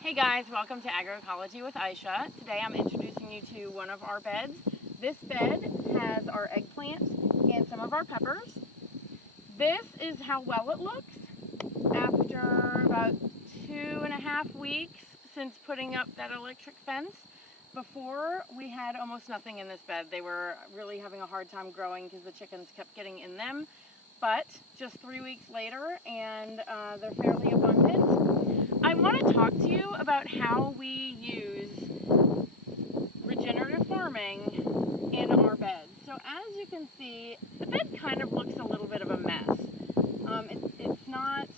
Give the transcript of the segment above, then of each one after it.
Hey guys, welcome to Agroecology with Aisha. Today I'm introducing you to one of our beds. This bed has our eggplant and some of our peppers. This is how well it looks after about 2.5 weeks since putting up that electric fence. Before, we had almost nothing in this bed. They were really having a hard time growing because the chickens kept getting in them. But just 3 weeks later, and they're fairly abundant. I want to talk to you about how we use regenerative farming in our beds. So as you can see, the bed kind of looks a little bit of a mess. It's not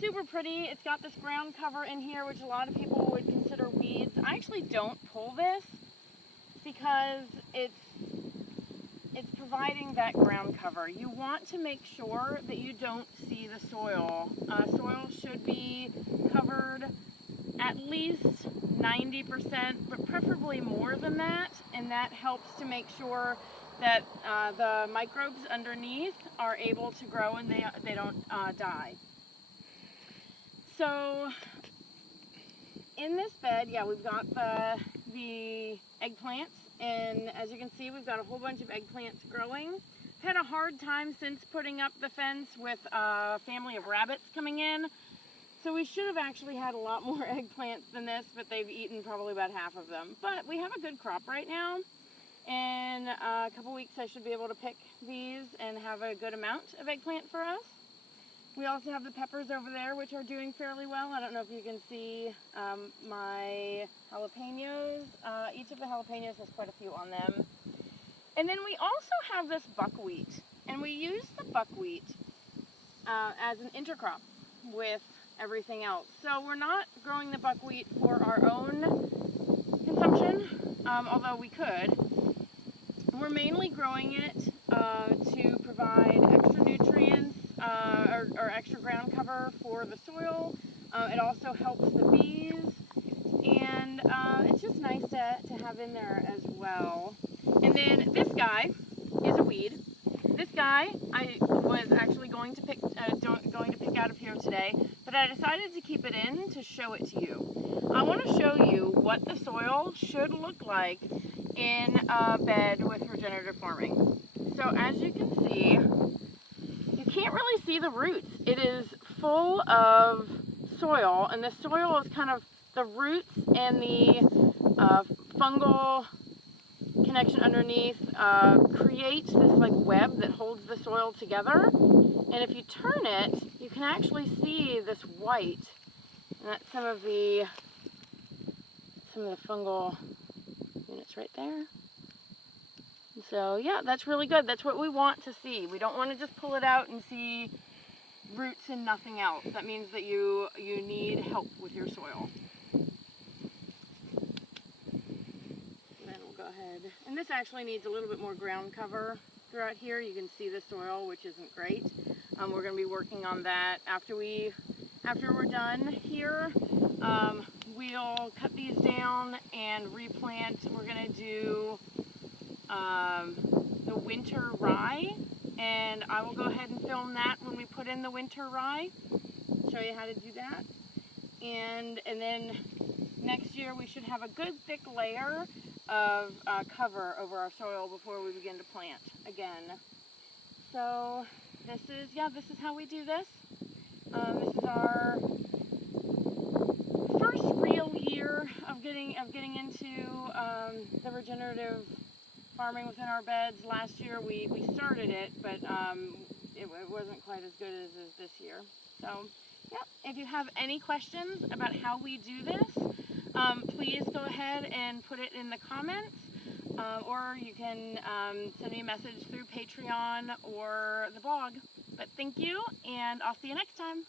super pretty. It's got this ground cover in here, which a lot of people would consider weeds. I actually don't pull this because it's providing that ground cover. You want to make sure that you don't see the soil. Soil should be covered at least 90%, but preferably more than that, and that helps to make sure that the microbes underneath are able to grow and they don't die. So in this bed, yeah, we've got the eggplants, and as you can see, we've got a whole bunch of eggplants growing. I've had a hard time since putting up the fence with a family of rabbits coming in, so we should have actually had a lot more eggplants than this, but they've eaten probably about half of them. But we have a good crop right now. In a couple weeks, I should be able to pick these and have a good amount of eggplant for us. We also have the peppers over there, which are doing fairly well. I don't know if you can see my jalapenos. Each of the jalapenos has quite a few on them. And then we also have this buckwheat, and we use the buckwheat as an intercrop with everything else. So we're not growing the buckwheat for our own consumption, although we could. We're mainly growing it to provide extra nutrients or extra ground cover for the soil. It also helps the bees, and it's just nice to have in there as well. And then this guy is a weed. This guy I was actually going to pick out of here today, but I decided to keep it in to show it to you. I want to show you what the soil should look like in a bed with regenerative farming. So as you can see, you can't really see the roots. It is full of soil, and the soil is kind of the roots and the fungal connection underneath creates this like web that holds the soil together. And if you turn it, you can actually see this white, and that's some of the fungal units right there. So yeah, that's really good. That's what we want to see. We don't want to just pull it out and see roots and nothing else. That means that you need help with your soil. Then we'll go ahead. And this actually needs a little bit more ground cover throughout here. You can see the soil, which isn't great. We're going to be working on that after we're done here. We'll cut these down and replant. We're going to do the winter rye, and I will go ahead and film that when we put in the winter rye, show you how to do that. And then next year we should have a good thick layer of cover over our soil before we begin to plant again. So this is how we do this. This is our first real year of getting into the regenerative farming within our beds. Last year we started it, but it wasn't quite as good as it is this year. So yeah, if you have any questions about how we do this, please go ahead and put it in the comments, or you can send me a message through Patreon or the blog. But thank you, and I'll see you next time.